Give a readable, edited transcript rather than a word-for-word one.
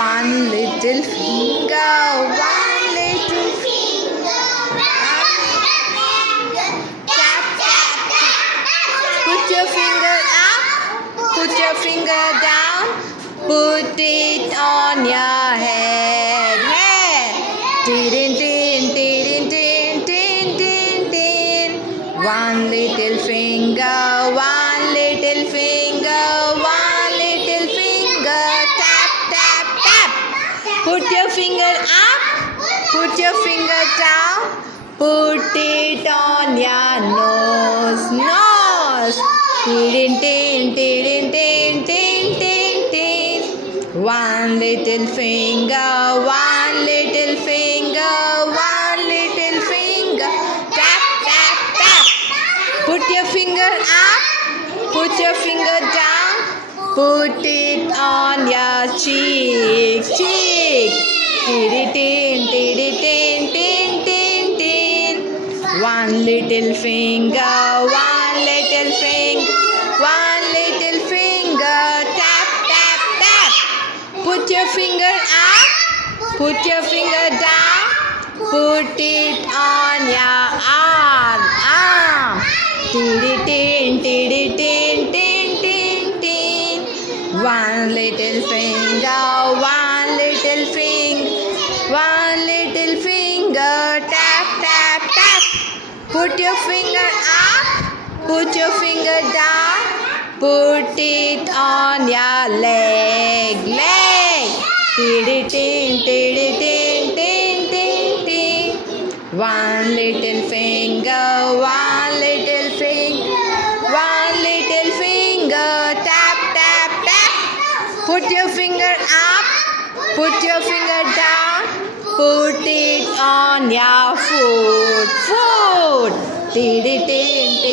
one little finger, one little finger. Tap, tap, tap. Put your finger up, put your finger down, put it on your head. Head. Tin, tin, tin, tin, tin, tin, tin. One little finger, one little finger, one little finger. Tap, tap, tap. Put your finger up, put your finger down, put it on your nose. Nose. Tin, tin, tin, tin, tin, tin, tin. One little finger, one little finger, one little finger. Tap, tap, tap. Put your finger up, put your finger down, put it on your cheek. Cheek. Tin, tin, tin, tin, tin, tin. One little finger, one little finger, one little finger. Tap, tap, tap. Put your finger up, put your finger down, put it on your arm. Arm. Tin, tin, tin, tin, tin, tin, tin. One little finger, one little finger, one little finger. Tap, tap, tap. Put your finger up, put your finger down, put it on your leg. Leg. Tin, tin, tin, tin, tin, tin, tin. One little finger, one little finger, one little finger. Tap, tap, tap. Put your finger up, put your finger down, put it on your foot. Foot. Tin, tin, tin.